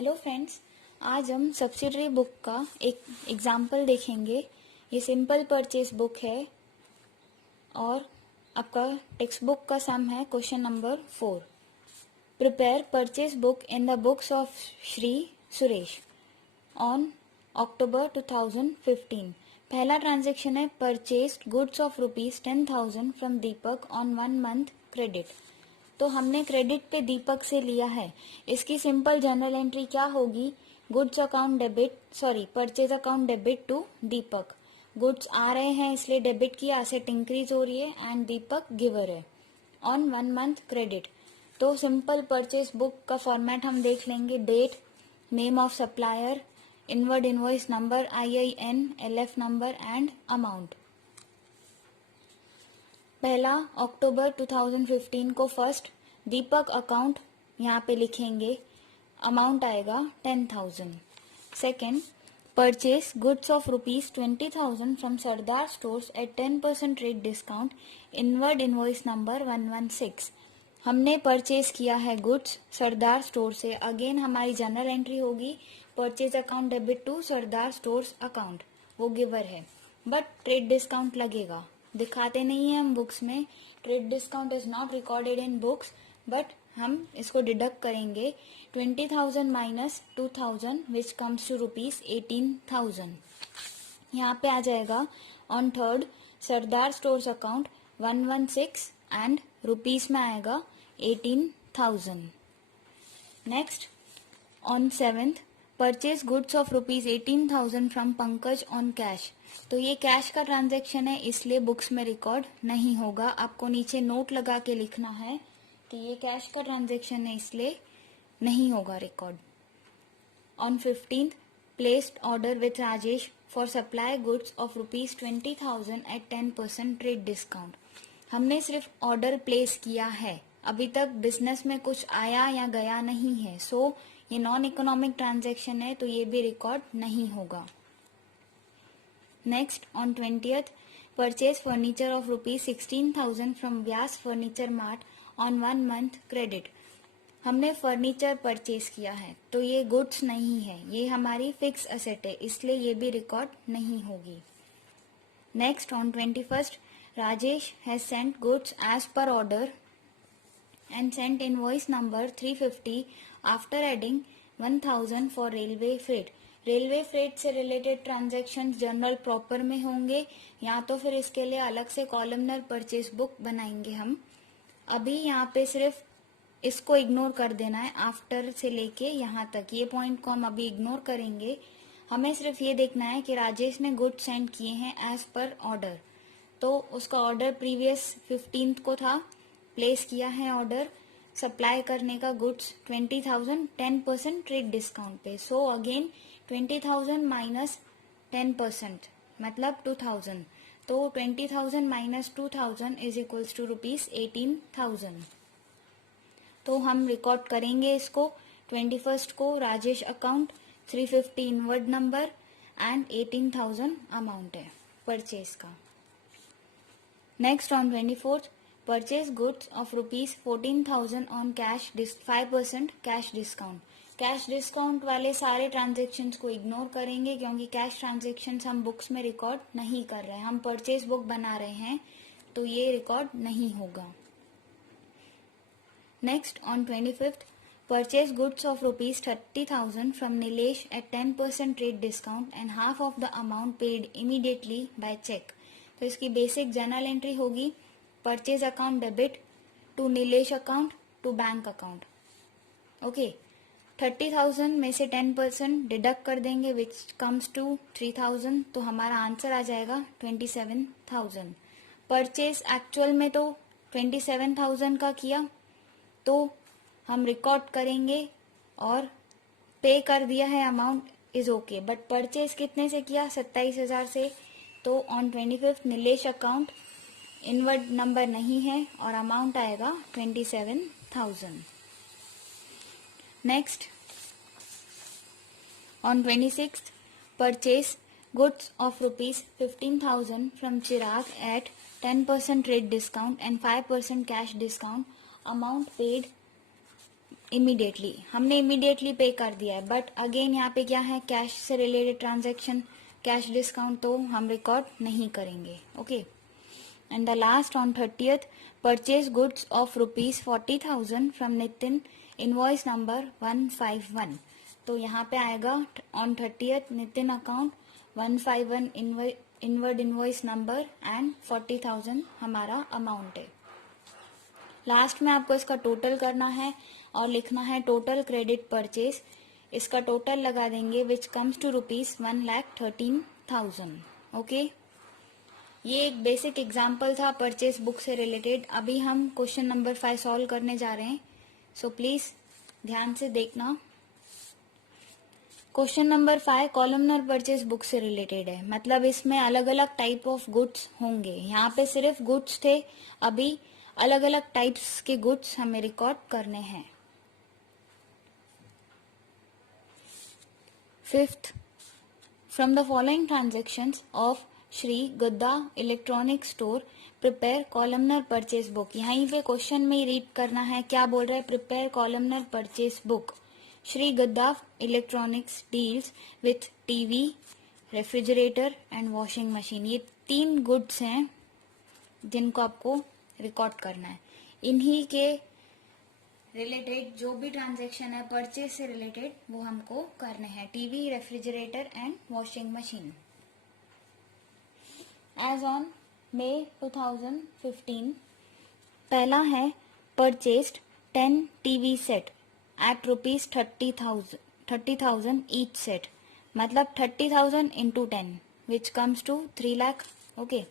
Hello friends, आज हम subsidiary book का एक एग्जाम्पल देखेंगे। ये सिंपल परचेज बुक है और आपका टेक्स्ट बुक का सम है question number 4। Prepare purchase book in the books of Shri Suresh on October 2015। पहला ट्रांजेक्शन है purchase goods of ₹10,000 from Deepak on 1 month credit. तो हमने क्रेडिट पे दीपक से लिया है। इसकी सिंपल जर्नल एंट्री क्या होगी? Goods account debit, purchase account debit to Deepak. Goods आ रहे हैं इसलिए डेबिट की एसेट इंक्रीज हो रही है एंड दीपक गिवर है ऑन 1 month क्रेडिट। तो सिंपल परचेज बुक का फॉर्मेट हम देख लेंगे। Date, name of supplier, inward invoice number, IIN, LF number and amount. पहला अक्टूबर 2015 को फर्स्ट दीपक अकाउंट यहाँ पे लिखेंगे, अमाउंट आएगा 10,000। Second, purchase goods of ₹20,000 from Sardar stores at 10% rate discount, inward invoice number 116। हमने परचेज किया है गुड्स सरदार स्टोर से। अगेन हमारी जनरल एंट्री होगी purchase account debit to Sardar stores account, वो गिवर है बट ट्रेड डिस्काउंट लगेगा। दिखाते नहीं है हम बुक्स में, trade discount is not recorded in books, but हम इसको डिडक्ट करेंगे 20,000 माइनस 2,000 विच कम्स टू ₹18,000। यहाँ पे आ जाएगा on third Sardar stores account 116 and rupees में आएगा 18,000। Next on seventh purchase goods of ₹18,000 from Pankaj on cash. तो ये कैश का ट्रांजैक्शन है इसलिए बुक्स में रिकॉर्ड नहीं होगा। आपको नीचे नोट लगा के लिखना है कि ये कैश का ट्रांजैक्शन है इसलिए नहीं होगा record. On 15th placed order with Rajesh for supply goods of ₹20,000 at 10% trade discount. हमने सिर्फ ऑर्डर प्लेस किया है, अभी तक बिजनेस में कुछ आया या गया नहीं है। सो ये नॉन इकोनॉमिक ट्रांजैक्शन है तो ये भी रिकॉर्ड नहीं होगा। Next on 20th purchase furniture of ₹16,000 from Vyas furniture mart on 1 month credit. हमने फर्नीचर परचेज किया है तो ये गुड्स नहीं है, ये हमारी फिक्स असेट है इसलिए ये भी रिकॉर्ड नहीं होगी। Next on 21st Rajesh has sent goods as per order and sent invoice number 350 after adding 1,000 for railway freight। Railway freight से रिलेटेड ट्रांजैक्शन जनरल प्रॉपर में होंगे या तो फिर इसके लिए अलग से कॉलमनर परचेज बुक बनाएंगे हम। अभी यहाँ पे सिर्फ इसको इग्नोर कर देना है, आफ्टर से लेके यहाँ तक ये पॉइंट को हम अभी इग्नोर करेंगे। हमें सिर्फ ये देखना है कि राजेश ने गुड्स सेंड किए हैं एज पर ऑर्डर, तो उसका ऑर्डर प्रीवियस 15th को था, प्लेस किया है ऑर्डर सप्लाई करने का गुड्स 20,000 10% ट्रेड डिस्काउंट पे। सो अगेन 20,000 माइनस 10% मतलब 2,000, तो 20,000 माइनस 2,000 इज इक्वल्स टू ₹18,000। तो हम रिकॉर्ड करेंगे इसको 21st को Rajesh account 350 inward number and 18,000 amount है परचेज का। Next on 24th purchase goods of ₹14,000 on cash 5% cash discount. Cash discount वाले सारे ट्रांजेक्शन्स को इग्नोर करेंगे क्योंकि कैश ट्रांजेक्शन्स हम बुक्स में रिकॉर्ड नहीं कर रहे हैं, हम परचेज बुक बना रहे हैं तो ये रिकॉर्ड नहीं होगा। Next on 25th purchase goods of ₹30,000 from Nilesh at 10% trade discount and half of the amount paid immediately by cheque. तो इसकी बेसिक जर्नल एंट्री होगी purchase account debit to Nilesh account to bank account. Okay, 30,000 में से 10% deduct कर देंगे विच comes to 3,000, तो हमारा answer आ जाएगा 27,000। परचेज एक्चुअल में तो 27,000 का किया तो हम रिकॉर्ड करेंगे और पे कर दिया है amount is okay, but purchase कितने से किया? 27,000 से। तो on 25th Nilesh account inward number नहीं है और अमाउंट आएगा 27,000। Next on 26th purchase goods of ₹15,000 from Chirag at 10% trade discount and 5% cash discount, amount paid immediately, हमने इमीडिएटली पे कर दिया है, बट अगेन यहाँ पे क्या है, कैश से रिलेटेड ट्रांजैक्शन, कैश डिस्काउंट तो हम रिकॉर्ड नहीं करेंगे. Okay. And the last on 30th purchase goods of ₹40,000 from Nitin, invoice number 151. तो यहाँ पे आएगा on 30th Nitin account 151 inward invoice number and 40,000 हमारा अमाउंट है. लास्ट में आपको इसका टोटल करना है और लिखना है टोटल क्रेडिट परचेज. इसका टोटल लगा देंगे विच कम्स टू ₹1,13,000. ओके. ये एक बेसिक एग्जाम्पल था परचेज बुक से रिलेटेड. अभी हम क्वेश्चन नंबर 5 सॉल्व करने जा रहे हैं, सो प्लीज ध्यान से देखना. Question number 5 columnar purchase book से रिलेटेड है, मतलब इसमें अलग अलग टाइप ऑफ गुड्स होंगे. यहाँ पे सिर्फ गुड्स थे, अभी अलग अलग टाइप्स के गुड्स हमें रिकॉर्ड करने हैं. 5th, from the following transactions of Shri गद्दा electronic store prepare columnar purchase book. यहीं पे क्वेश्चन में ही रीड करना है, क्या बोल रहा है, prepare columnar purchase book. Shri Gadda electronics deals with TV, refrigerator and washing machine. ये 3 गुड्स हैं जिनको आपको रिकॉर्ड करना है. इन्हीं के रिलेटेड जो भी ट्रांजैक्शन है परचेज से रिलेटेड वो हमको करने हैं. TV, refrigerator and washing machine. As on May 2015, पहला है purchased 10 TV set at ₹30,000 each set, मतलब 30,000 into 10 which comes to 3 lakh. Okay.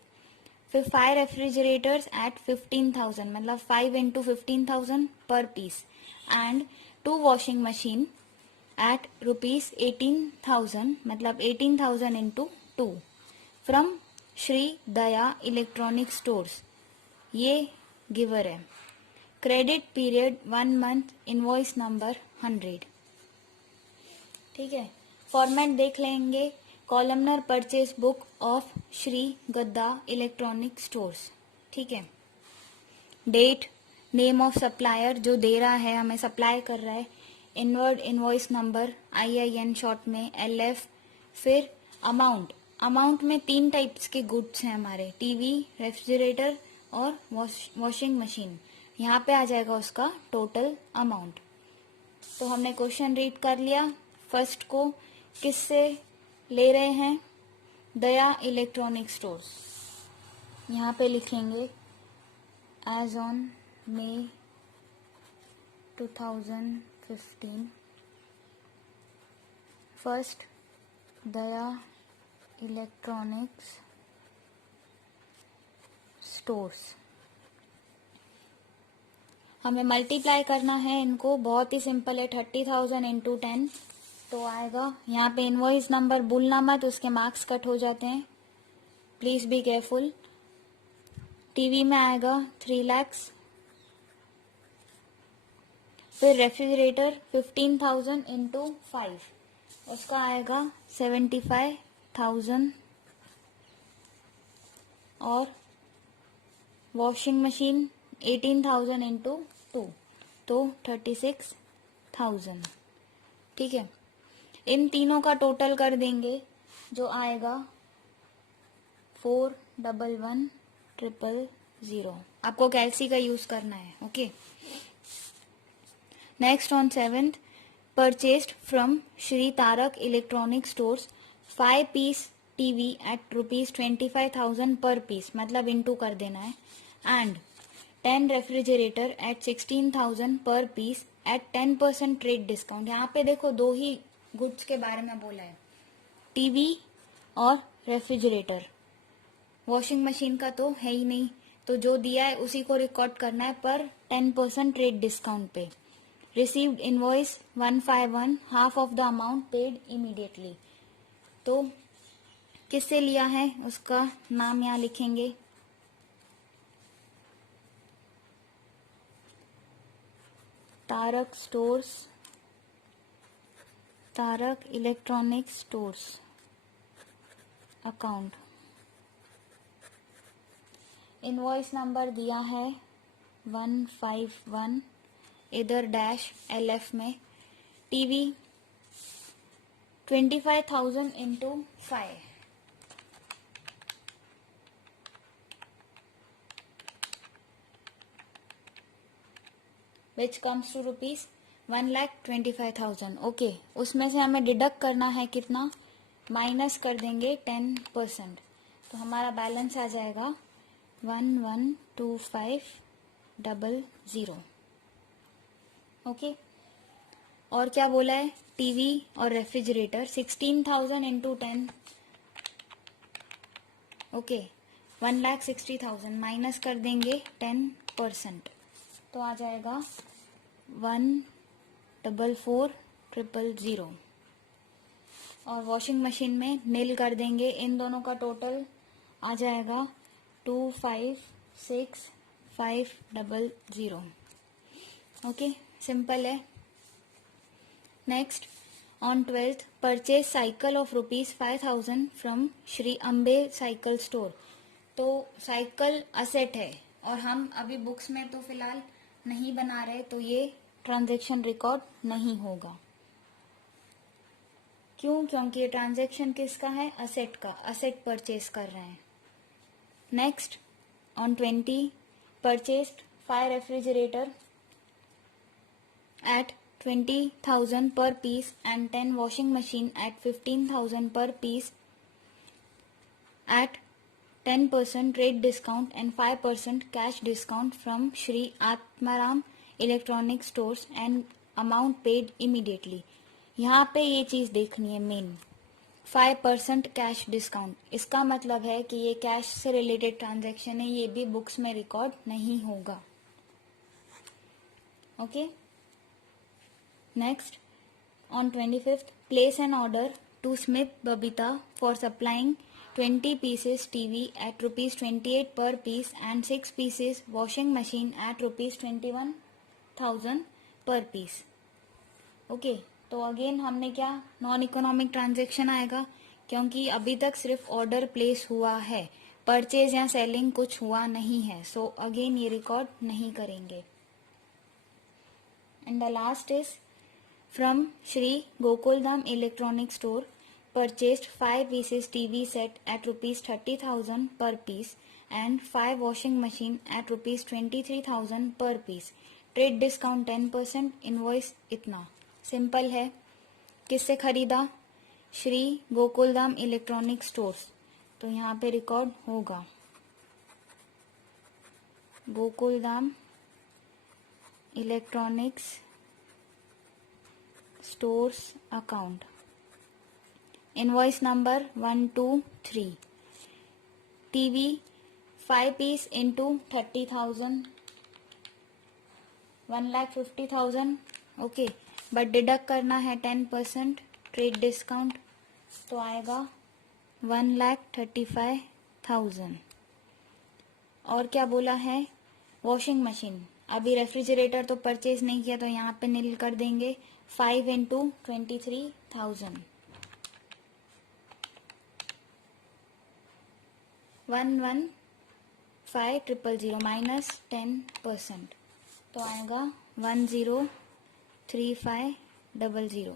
फिर 5 रेफ्रिजरेटर्स एट 15,000, मतलब 5 into 15,000 per piece. And 2 washing machine at ₹18,000, मतलब 18,000 into 2 from Shri Daya electronic stores. ये giver है. Credit period 1 month, invoice number 100. ठीक है. फॉर्मेट देख लेंगे, columnar purchase book of Shri गद्दा इलेक्ट्रॉनिक स्टोर्स. ठीक है. डेट, नेम ऑफ सप्लायर जो दे रहा है, हमें सप्लाई कर रहा है, inward invoice number IIN short में LF. फिर अमाउंट, अमाउंट में 3 टाइप्स के गुड्स हैं हमारे, टीवी, रेफ्रिजरेटर और वॉशिंग मशीन. यहाँ पे आ जाएगा उसका टोटल अमाउंट. तो हमने क्वेश्चन रीड कर लिया. फर्स्ट को किससे ले रहे हैं, दया इलेक्ट्रॉनिक स्टोर्स. यहाँ पे लिखेंगे as on May 2015, first Daya electronics stores. हमें मल्टीप्लाई करना है इनको, बहुत ही सिंपल है. 30,000 इंटू 10 तो आएगा, यहाँ पे इनवॉइस नंबर भूलना मत, उसके मार्क्स कट हो जाते हैं, प्लीज बी केयरफुल. टीवी में आएगा 3 लाख. फिर रेफ्रिजरेटर 15,000 इंटू 5, उसका आएगा 75,000. और वॉशिंग मशीन 18,000 इंटू 2 तो 36,000. ठीक है. इन तीनों का टोटल कर देंगे जो आएगा 411,000. आपको कैलसी का यूज करना है. Okay. Next on 7th, purchased from Shri Tarak electronic stores 5 piece TV at ₹25,000 per piece, मतलब इंटू कर देना है. एंड 10 रेफ्रिजरेटर एट 16,000 पर पीस एट 10% ट्रेड डिस्काउंट. यहाँ पे देखो 2 ही गुड्स के बारे में बोला है, टीवी और रेफ्रिजरेटर. वॉशिंग मशीन का तो है ही नहीं, तो जो दिया है उसी को रिकॉर्ड करना है पर 10% ट्रेड डिस्काउंट पे. Received invoice 151, half of the amount paid immediately. तो किससे लिया है उसका नाम यहाँ लिखेंगे, Tarak stores, Tarak electronic stores account. Invoice number दिया है 151 इधर डैश LF में TV 25,000 into 5, which comes to rupees 1,25,000. Okay, उसमें से हमें डिडक्ट करना है कितना, माइनस कर देंगे 10%, तो हमारा बैलेंस आ जाएगा 112500. ओके, और क्या बोला है, टीवी और रेफ्रिजरेटर 16,000 into 10, ओके 1,60,000, माइनस कर देंगे 10%, तो आ जाएगा 1,44,000. और वॉशिंग मशीन में नील कर देंगे, इन दोनों का टोटल आ जाएगा 25,6,500. ओके, सिंपल है. Next, on 12th purchase cycle of ₹5,000 from Shri Ambe cycle store. तो साइकिल असेट है और हम अभी बुक्स में तो फिलहाल नहीं बना रहे, तो ये ट्रांजैक्शन रिकॉर्ड नहीं होगा. क्यों? क्योंकि ये ट्रांजैक्शन किसका है, असेट का, असेट परचेज कर रहे हैं. Next, on 20 purchased 5 refrigerator at 20,000 per piece and 10 washing machine at 15,000 per piece at 10% trade discount and 5% cash discount from Shri Atmaram Electronic Stores and amount paid immediately. यहाँ पे ये चीज देखनी है मेन, 5% कैश डिस्काउंट. इसका मतलब है कि ये कैश से रिलेटेड ट्रांजैक्शन है, ये भी बुक्स में रिकॉर्ड नहीं होगा. Okay. Next, on 25th place N order to Smith Babita for supplying 20 pieces TV at ₹28 per piece and 6 pieces washing machine at ₹21,000 per piece. Okay, तो अगेन हमने क्या, नॉन इकोनॉमिक ट्रांजैक्शन आएगा, क्योंकि अभी तक सिर्फ ऑर्डर प्लेस हुआ है, परचेज या सेलिंग कुछ हुआ नहीं है, सो अगेन ये रिकॉर्ड नहीं करेंगे. And the last is from Shri Gokuldham electronic store purchased 5 pieces TV set at ₹30,000 per piece and 5 washing machine at ₹23,000 per piece. Trade discount 10%, invoice इतना. सिंपल है. किससे खरीदा, श्री गोकुलधाम इलेक्ट्रॉनिक स्टोर्स, तो यहाँ पे रिकॉर्ड होगा Gokuldham electronics stores account, invoice number 123. TV 5 piece into 30,000, 1,50,000. Okay, but deduct करना है 10% ट्रेड डिस्काउंट, तो आएगा 1,35,000. और क्या बोला है, वॉशिंग मशीन, अभी रेफ्रिजरेटर तो परचेज नहीं किया, तो यहाँ पे नील कर देंगे 5 into 23,000, 115,000 माइनस 10%, तो आएगा 10,35,000.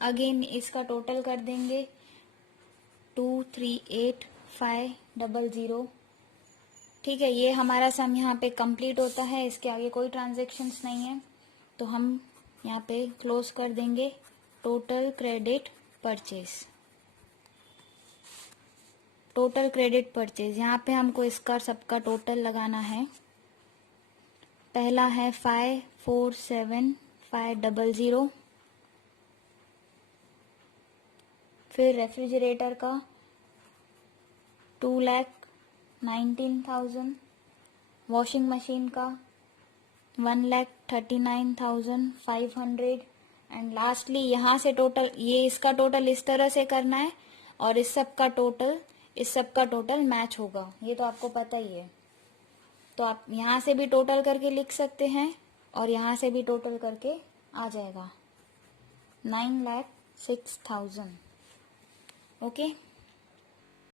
अगेन इसका टोटल कर देंगे 238,500. ठीक है, ये हमारा सम यहाँ पे कंप्लीट होता है, इसके आगे कोई ट्रांजैक्शंस नहीं है, तो हम यहाँ पे क्लोज कर देंगे. Total credit purchase, total credit purchase, यहाँ पे हमको इसका सबका टोटल लगाना है. पहला है 547,500, फिर रेफ्रिजरेटर का 2,19,000, वॉशिंग मशीन का 1,39,500, एंड लास्टली यहाँ से टोटल, ये इसका टोटल इस तरह से करना है और इस सब का टोटल मैच होगा, ये तो आपको पता ही है. तो आप यहाँ से भी टोटल करके लिख सकते हैं और यहाँ से भी टोटल करके आ जाएगा 9,06,000. ओके.